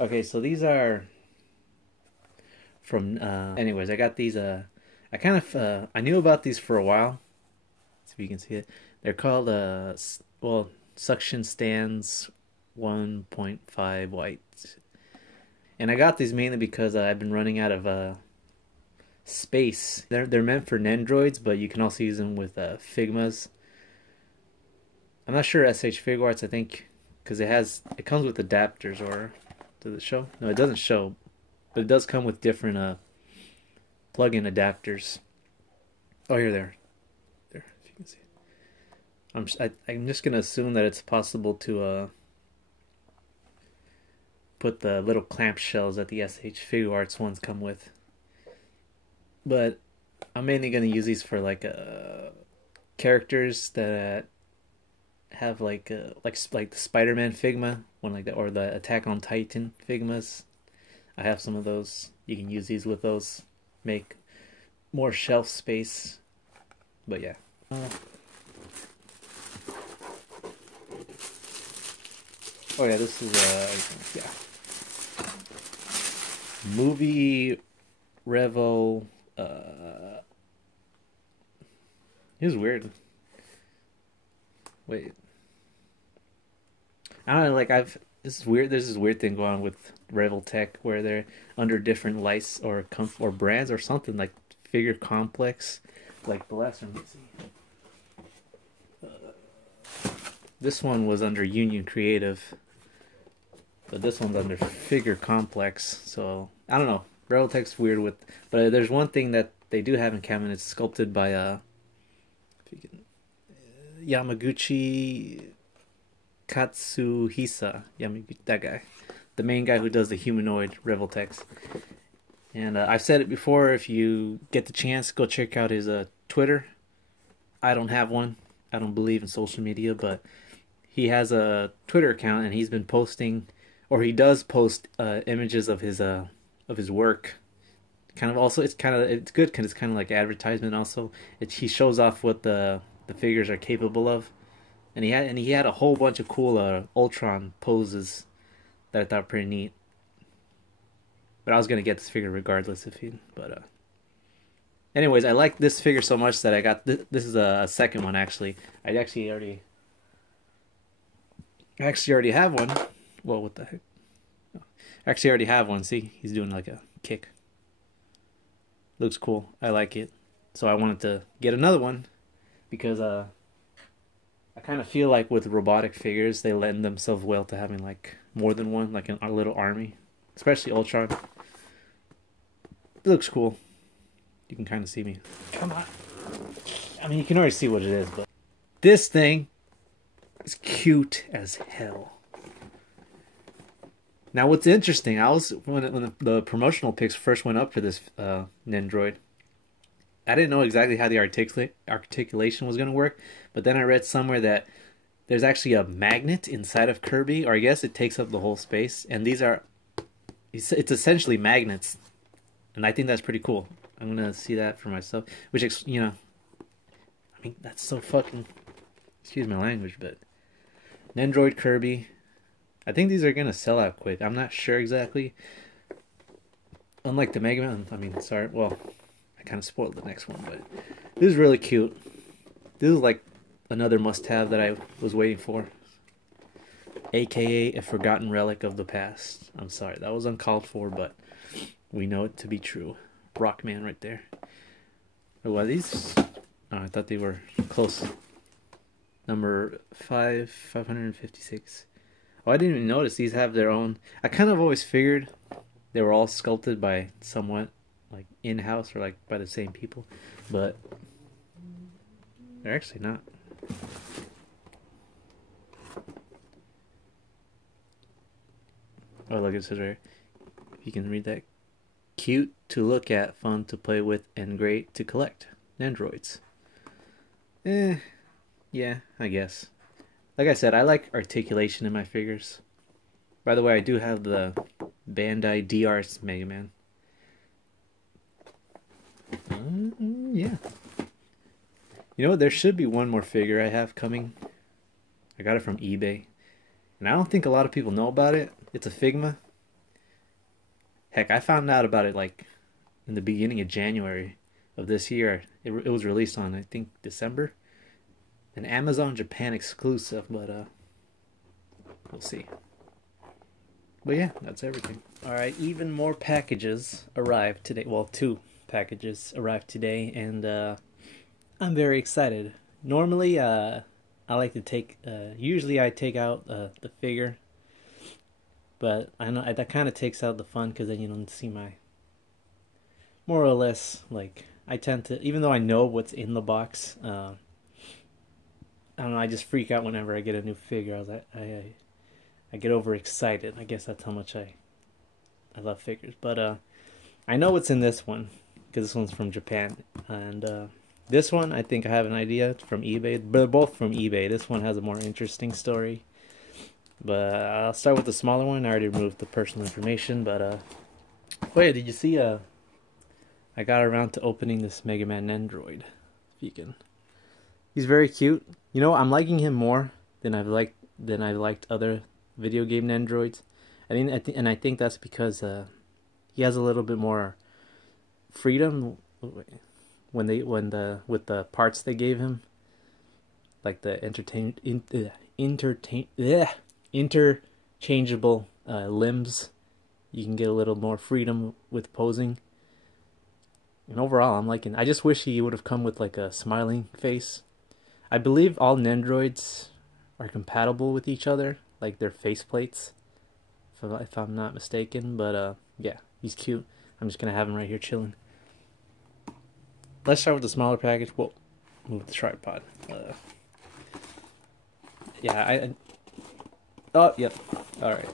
Okay, so these are from anyways, I got these I kind of I knew about these for a while. So if you can see it. They're called well, suction stands 1.5 white. And I got these mainly because I've been running out of space. They're meant for Nendroids, but you can also use them with Figmas. I'm not sure SH Figuarts. I think because it comes with adapters, or does it show? No, it doesn't show, but it does come with different plug-in adapters. Oh, here, there. If you can see, I'm just gonna assume that it's possible to put the little clamp shells that the SH Figuarts ones come with, but I'm mainly gonna use these for like characters that have like the Spider-Man Figma one like that, or the Attack on Titan Figmas. I have some of those. You can use these with those, make more shelf space. But yeah. Oh yeah, this is yeah. Movie Revo. It was weird. Wait. I don't know, like this is weird. There's this weird thing going on with Revel Tech where they're under different lights or brands or something like Figure Complex. Like the last one, let's see. This one was under Union Creative, but this one's under Figure Complex. So I don't know. Revel Tech's weird with, but there's one thing that they do have in common. It's sculpted by if you can, Yamaguchi Katsuhisa. Yamaguchi, that guy, the main guy who does the humanoid Revoltex. And I've said it before. If you get the chance, go check out his Twitter. I don't have one. I don't believe in social media, but he has a Twitter account, and he's been posting, or he does post images of his work. Kind of also, it's good because it's kind of like advertisement. Also, he shows off what the figures are capable of, and he had a whole bunch of cool Ultron poses that I thought pretty neat. But I was gonna get this figure regardless if he. But anyways, I like this figure so much that I got this is a second one actually. I actually already have one. Well, what the heck? Oh. I actually already have one. See, he's doing like a kick. Looks cool. I like it. So I wanted to get another one because I kind of feel like with robotic figures, they lend themselves well to having like more than one, like a little army, especially Ultron. It looks cool. You can kind of see me. Come on. I mean, you can already see what it is, but this thing is cute as hell. Now, what's interesting, when the promotional pics first went up for this Nendroid, I didn't know exactly how the articulation was going to work, but then I read somewhere that there's actually a magnet inside of Kirby, or I guess it takes up the whole space, and it's essentially magnets, and I think that's pretty cool. I'm going to see that for myself, which, you know, I mean, that's so fucking, excuse my language, but Nendroid Kirby, I think these are going to sell out quick. I'm not sure exactly. Unlike the Mega Man, I mean, sorry, well, I kind of spoiled the next one, but this is really cute. This is like another must-have that I was waiting for. AKA a forgotten relic of the past. I'm sorry, that was uncalled for, but we know it to be true. Rockman right there. Oh, are these? Oh, I thought they were close. Number 556. Oh, I didn't even notice these have their own. I kind of always figured they were all sculpted by somewhat like in-house or like by the same people, but they're actually not. Oh, look, it says right here. If you can read that. Cute to look at, fun to play with, and great to collect. Androids. Yeah, I guess. Like I said, I like articulation in my figures. By the way, I do have the Bandai DR's Mega Man. Yeah. You know what? There should be one more figure I have coming. I got it from eBay. And I don't think a lot of people know about it. It's a Figma. Heck, I found out about it like in the beginning of January of this year. It was released on, I think, December. An Amazon Japan exclusive, but we'll see. But yeah, that's everything. Alright, even more packages arrived today. Well, 2 packages arrived today, and I'm very excited. Normally, I like to take, usually I take out the figure, but I know that kind of takes out the fun, because then you don't see my, more or less, like, I tend to, even though I know what's in the box, I don't know, I just freak out whenever I get a new figure. I get overexcited. I guess that's how much I love figures. But I know what's in this one, because this one's from Japan. And this one, I think I have an idea. It's from eBay. But they're both from eBay. This one has a more interesting story. But I'll start with the smaller one. I already removed the personal information. But wait, did you see? I got around to opening this Mega Man Nendroid. If you can, he's very cute. You know, I'm liking him more than I've liked other video game Nendroids. I think that's because he has a little bit more freedom with the parts they gave him, like the interchangeable limbs. You can get a little more freedom with posing. And overall, I'm liking. I just wish he would have come with like a smiling face. I believe all Nendroids are compatible with each other, like their faceplates, if I'm not mistaken. But yeah, he's cute. I'm just gonna have him right here chilling. Let's start with the smaller package. Whoa, move the tripod. Yeah, oh, yep. All right,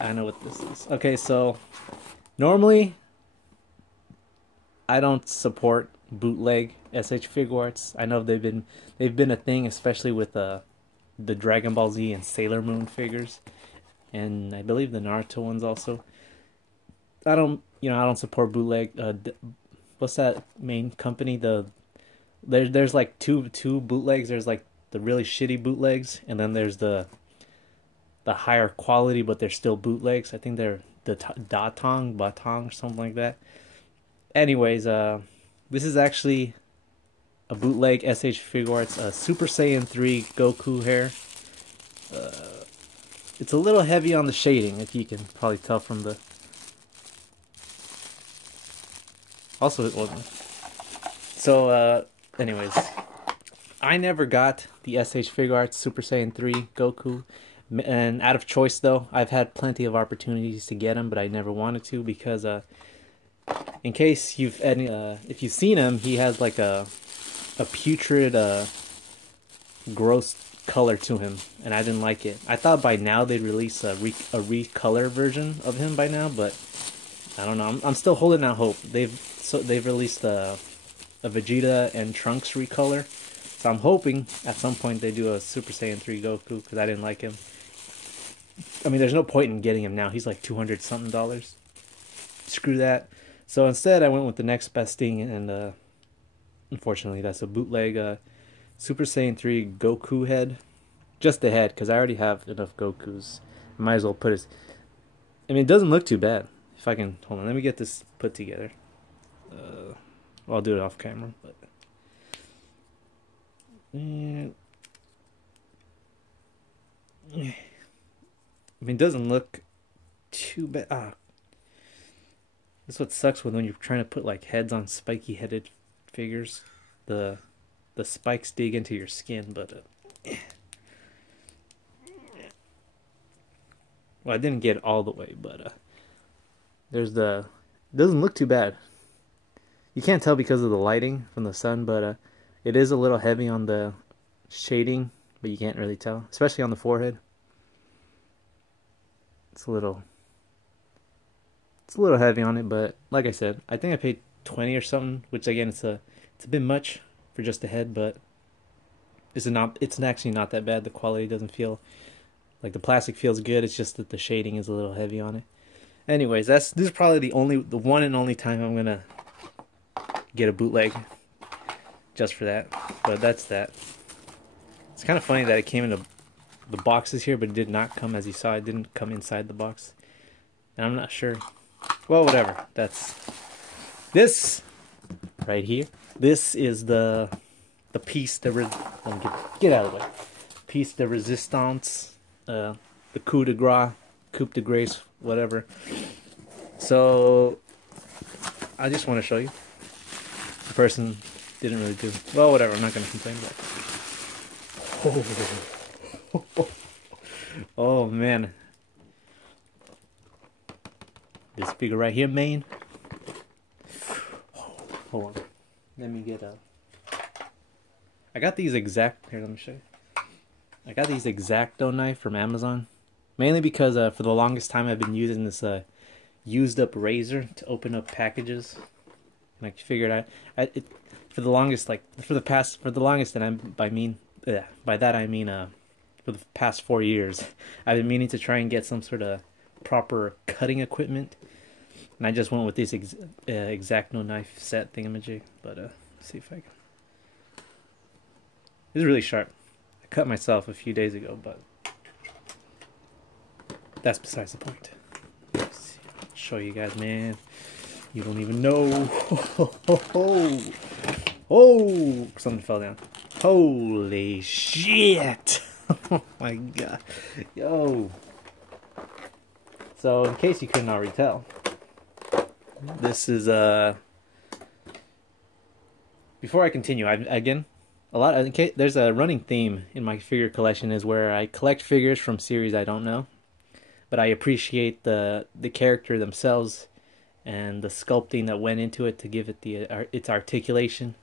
I know what this is. Okay, so normally I don't support bootleg SH Figuarts. I know they've been a thing, especially with the Dragon Ball Z and Sailor Moon figures, and I believe the Naruto ones also. I don't support bootleg. What's that main company? There's like two bootlegs. There's like the really shitty bootlegs, and then there's the higher quality, but they're still bootlegs. I think they're the Batong or something like that. Anyways, this is actually a bootleg SH Figuarts Super Saiyan 3 Goku hair. It's a little heavy on the shading, if you can probably tell from the... Also, it wasn't. So, anyways, I never got the SH Figuarts Super Saiyan 3 Goku. And out of choice, though, I've had plenty of opportunities to get him, but I never wanted to because... in case if you've seen him, he has like a putrid, gross color to him, and I didn't like it. I thought by now they'd release a recolor version of him by now, but I don't know. I'm still holding out hope. They've released a Vegeta and Trunks recolor, so I'm hoping at some point they do a Super Saiyan 3 Goku, because I didn't like him. I mean, there's no point in getting him now. He's like $200 something. Screw that. So instead, I went with the next best thing, and unfortunately, that's a bootleg Super Saiyan 3 Goku head. Just the head, because I already have enough Gokus. I might as well put his... I mean, it doesn't look too bad. If I can... Hold on, let me get this put together. Well, I'll do it off camera, but... I mean, it doesn't look too bad. That's what sucks when you're trying to put like heads on spiky headed figures. The spikes dig into your skin, but well, I didn't get it all the way, but there's it doesn't look too bad. You can't tell because of the lighting from the sun, but it is a little heavy on the shading, but you can't really tell, especially on the forehead. It's a little heavy on it, but like I said, I think I paid 20 or something, which again, it's a bit much for just the head, but it's actually not that bad. The quality doesn't feel like, the plastic feels good. It's just that the shading is a little heavy on it. Anyways, this is probably the one and only time I'm gonna get a bootleg just for that. But that's that. It's kind of funny that it came in the boxes here, but it did not come, as you saw, it didn't come inside the box. And I'm not sure Well, whatever. That's this right here. This is the piece de let me get out of the way. Piece de resistance, the coup de grace, whatever. So I just want to show you. The person didn't really do well. Whatever. I'm not going to complain about it. Oh man. This figure right here, man. Hold on. Let me get a... I got these exact... Here, let me show you. I got these X-Acto knife from Amazon. Mainly because for the longest time I've been using this used up razor to open up packages. And I figured for the longest, like, for the longest, and by that I mean for the past 4 years, I've been meaning to try and get some sort of proper cutting equipment. And I just went with this X-Acto knife set thingamajig. But let's see if I can... It's really sharp. I cut myself a few days ago, but that's besides the point. Let's see. I'll show you guys, man. You don't even know. Oh, something fell down. Holy shit. Oh my god. Yo. So, in case you couldn't already tell, this is before I continue, there's a running theme in my figure collection is where I collect figures from series I don't know, but I appreciate the character themselves and the sculpting that went into it to give it its articulation.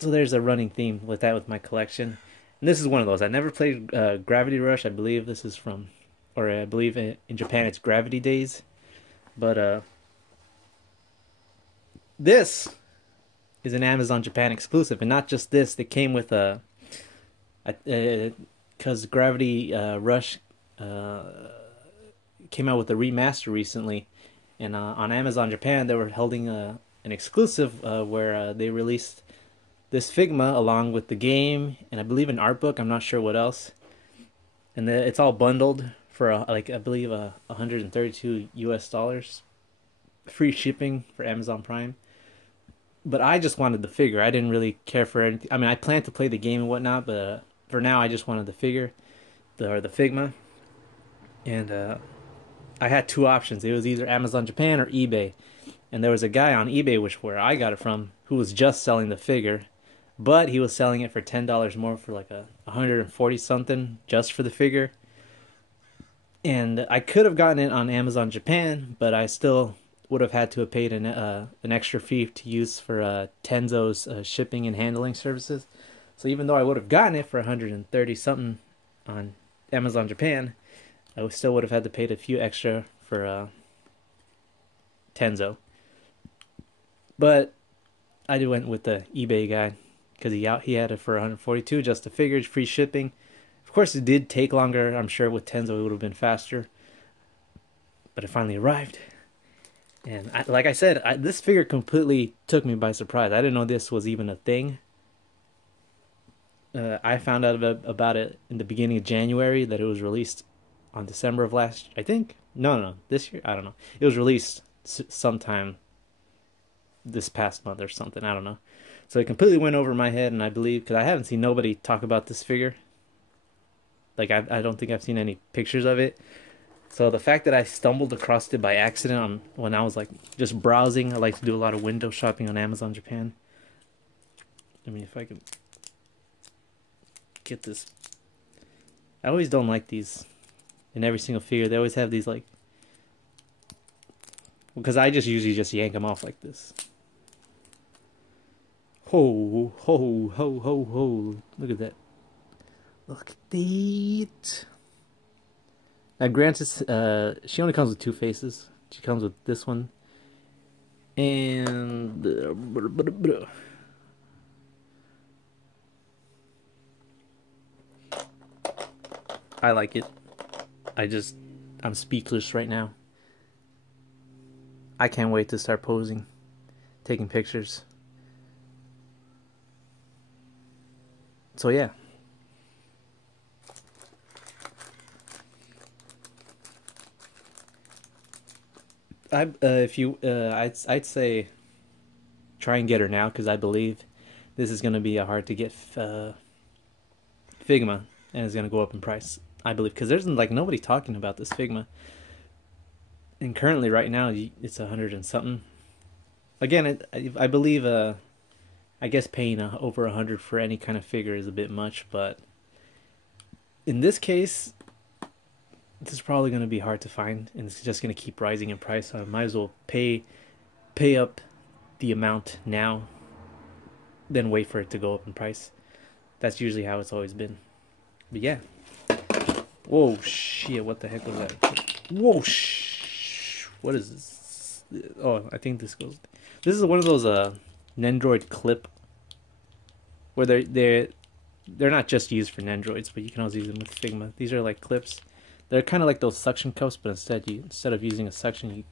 So there's a running theme with that with my collection, and this is one of those. I never played Gravity Rush. I believe this is from, or I believe in Japan it's Gravity Days, but this is an Amazon Japan exclusive, and not just this. They came with because Gravity Rush came out with a remaster recently, and on Amazon Japan they were holding an exclusive where they released this figma along with the game, and I believe an art book. I'm not sure what else, and it's all bundled for I believe $132 US, free shipping for Amazon Prime. But I just wanted the figure. I didn't really care for anything. I mean, I planned to play the game and whatnot, but for now, I just wanted the figure, the figma. And I had two options. It was either Amazon Japan or eBay. And there was a guy on eBay, where I got it from, who was just selling the figure, but he was selling it for $10 more, for like $140 something just for the figure. And I could have gotten it on Amazon Japan, but I still would have had to have paid an extra fee to use for Tenzo's shipping and handling services. So even though I would have gotten it for $130 something on Amazon Japan, I still would have had to pay a few extra for Tenzo. But I went with the eBay guy because he had it for $142 just the figures, free shipping. Of course, it did take longer. I'm sure with Tenzo it would have been faster, but it finally arrived. And like I said, this figure completely took me by surprise. I didn't know this was even a thing. I found out about it in the beginning of January, that it was released on December of last... I think? No, this year? I don't know. It was released sometime this past month or something. I don't know. So it completely went over my head, and I believe... Because I haven't seen nobody talk about this figure. Like, I don't think I've seen any pictures of it. So the fact that I stumbled across it by accident when I was like just browsing, I like to do a lot of window shopping on Amazon Japan. I mean, if I can get this. I always don't like these in every single figure. They always have these like, because I just usually just yank them off like this. Ho, ho, ho, ho, ho. Look at that. Look at that. Now, granted, she only comes with two faces. She comes with this one. And... I like it. I'm speechless right now. I can't wait to start posing, taking pictures. So yeah. if you, I'd say try and get her now because I believe this is going to be a hard to get Figma, and it's going to go up in price. I believe because there's like nobody talking about this Figma, and currently right now it's 100 and something. Again, I believe I guess paying over 100 for any kind of figure is a bit much, but in this case, this is probably going to be hard to find, and it's just going to keep rising in price. So I might as well pay up the amount now, then wait for it to go up in price. That's usually how it's always been. But yeah. Whoa, shit! What the heck was that? Whoa, what is this? Oh, I think this goes. This is one of those Nendroid clip where they're not just used for Nendroids, but you can also use them with Figma. These are like clips. They're kind of like those suction cups, but instead of using a suction, you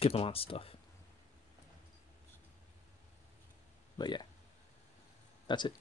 keep them on stuff. But yeah, that's it.